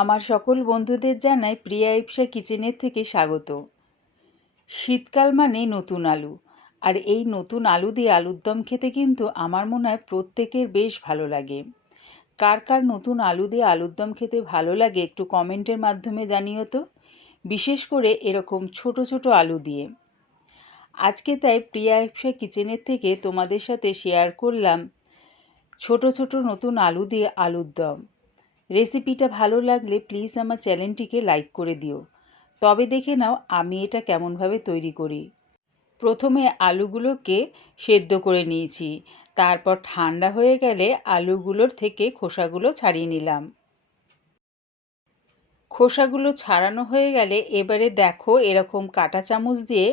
আমার সকল বন্ধুদের জানাই প্রিয়া ইপসা কিচেনের থেকে স্বাগত। শীতকাল মানে নতুন আলু, আর এই নতুন আলু দিয়ে আলুর দম খেতে কিন্তু আমার মনে হয় প্রত্যেকের বেশ ভালো লাগে। কার কার নতুন আলু দিয়ে আলুর দম খেতে ভালো লাগে একটু কমেন্টের মাধ্যমে জানিও তো, বিশেষ করে এরকম ছোট ছোট আলু দিয়ে। আজকে তাই প্রিয়া ইপসা কিচেনের থেকে তোমাদের সাথে শেয়ার করলাম ছোট ছোট নতুন আলু দিয়ে আলুর দম। রেসিপিটা ভালো লাগলে প্লিজ আমার চ্যানেলটিকে লাইক করে দিও। তবে দেখে নাও আমি এটা কেমনভাবে তৈরি করি। প্রথমে আলুগুলোকে সেদ্ধ করে নিয়েছি, তারপর ঠান্ডা হয়ে গেলে আলুগুলোর থেকে খোসাগুলো ছাড়িয়ে নিলাম। খোসাগুলো ছাড়ানো হয়ে গেলে এবারে দেখো এরকম কাঁটা চামচ দিয়ে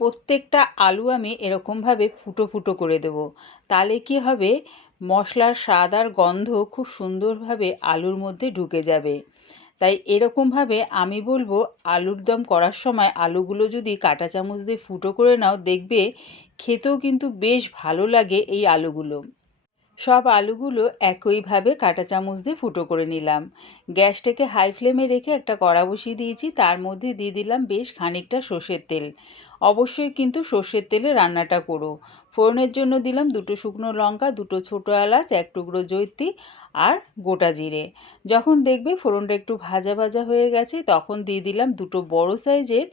প্রত্যেকটা আলু আমি এরকমভাবে ফুটো ফুটো করে দেবো। তাহলে কি হবে, মশলার স্বাদ আর গন্ধ খুব সুন্দরভাবে আলুর মধ্যে ঢুকে যাবে। তাই এরকমভাবে আমি বলবো আলুর দম করার সময় আলুগুলো যদি কাঁটা চামচ দিয়ে ফুটো করে নাও, দেখবে খেতেও কিন্তু বেশ ভালো লাগে এই আলুগুলো। সব আলুগুলো একইভাবে কাঁটা চামচ দিয়ে ফুটো করে নিলাম। গ্যাসটাকে হাই ফ্লেমে রেখে একটা কড়া বসিয়ে দিয়েছি, তার মধ্যে দিয়ে দিলাম বেশ খানিকটা সর্ষের তেল। অবশ্যই কিন্তু সর্ষের তেলে রান্নাটা করো। ফোড়নের জন্য দিলাম 2 শুকনো লঙ্কা, 2 ছোটো এলাচ, 1 টুকরো জয়িত্রী আর গোটা জিরে। যখন দেখবে ফোড়নটা একটু ভাজা ভাজা হয়ে গেছে তখন দিয়ে দিলাম 2 বড় সাইজের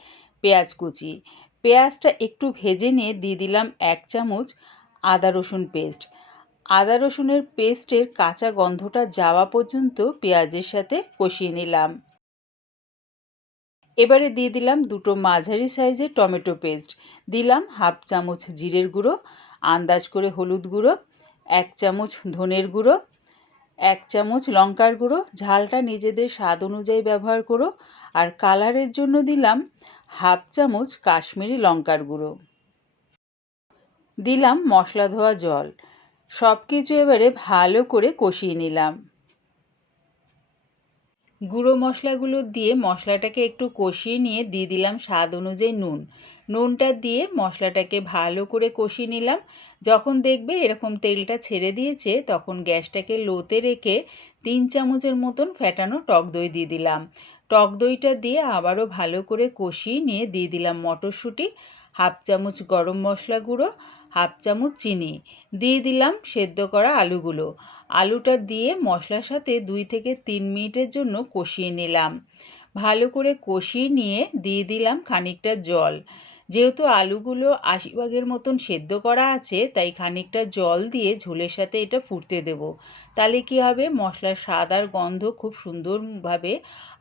পেঁয়াজ কুচি। পেঁয়াজটা একটু ভেজে নিয়ে দিয়ে দিলাম 1 চামচ আদা রসুন পেস্ট। আদা রসুনের পেস্টের কাঁচা গন্ধটা যাওয়া পর্যন্ত পেঁয়াজের সাথে কষিয়ে নিলাম। এবারে দিয়ে দিলাম 2 মাঝারি সাইজের টমেটো পেস্ট, দিলাম 1/2 চামচ জিরের গুঁড়ো, আন্দাজ করে হলুদ গুঁড়ো, 1 চামচ ধনের গুঁড়ো, 1 চামচ লঙ্কার গুঁড়ো, ঝালটা নিজেদের স্বাদ অনুযায়ী ব্যবহার করো। আর কালারের জন্য দিলাম 1/2 চামচ কাশ্মীরি লঙ্কার গুঁড়ো। দিলাম মশলা ধোয়া জল। সব কিছু এবারে ভালো করে কষিয়ে নিলাম। গুঁড়ো মশলাগুলো দিয়ে মশলাটাকে একটু কষিয়ে নিয়ে দিয়ে দিলাম স্বাদ অনুযায়ী নুন। নুনটা দিয়ে মশলাটাকে ভালো করে কষিয়ে নিলাম। যখন দেখবে এরকম তেলটা ছেড়ে দিয়েছে তখন গ্যাসটাকে লোতে রেখে 3 চামচের মতন ফ্যাটানো টক দই দিয়ে দিলাম। টক দইটা দিয়ে আবারও ভালো করে কষিয়ে নিয়ে দিয়ে দিলাম মটরশুঁটি, 1/2 চামচ গরম মশলা গুঁড়ো, 1/2 চামচ চিনি, দিয়ে দিলাম সেদ্ধ করা আলুগুলো। আলুটা দিয়ে মশলার সাথে 2 থেকে 3 মিনিটের জন্য কষিয়ে নিলাম। ভালো করে কষিয়ে নিয়ে দিয়ে দিলাম খানিকটা জল। যেহেতু আলুগুলো 80% মতন সেদ্ধ করা আছে তাই খানিকটা জল দিয়ে ঝোলের সাথে এটা ফুটতে দেব। তাহলে কি হবে, মশলার স্বাদ আর গন্ধ খুব সুন্দরভাবে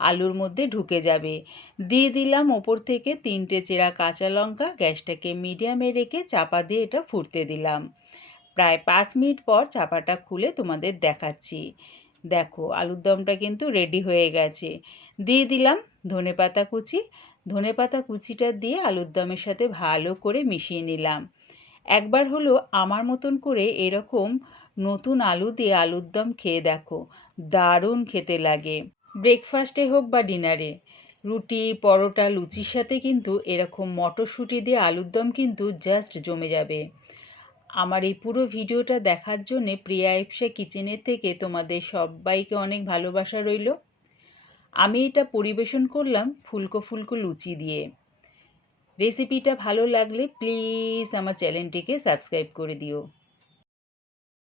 আলুর মধ্যে ঢুকে যাবে। দিয়ে দিলাম ওপর থেকে 3টে চেরা কাঁচা লঙ্কা। গ্যাসটাকে মিডিয়ামে রেখে চাপা দিয়ে এটা ফুটতে দিলাম। প্রায় 5 মিনিট পর চাপাটা খুলে তোমাদের দেখাচ্ছি। দেখো আলুর দমটা কিন্তু রেডি হয়ে গেছে। দিয়ে দিলাম ধনেপাতা কুচি। ধনেপাতা কুচিটা দিয়ে আলুর দমের সাথে ভালো করে মিশিয়ে নিলাম। একবার হলো আমার মতন করে এরকম নতুন আলু দিয়ে আলুর দম খেয়ে দেখো, দারুণ খেতে লাগে। ব্রেকফাস্টে হোক বা ডিনারে, রুটি, পরোটা, লুচির সাথে কিন্তু এরকম মটরশুঁটি দিয়ে আলুর দম কিন্তু জাস্ট জমে যাবে। আমার এই পুরো ভিডিওটা দেখার জন্যে প্রিয়া ইপসা কিচেনের থেকে তোমাদের সবাইকে অনেক ভালোবাসা রইল। আমি এটা পরিবেশন করলাম ফুলকো ফুলকো লুচি দিয়ে। রেসিপিটা ভালো লাগলে প্লিজ আমার চ্যানেলটিকে সাবস্ক্রাইব করে দিও।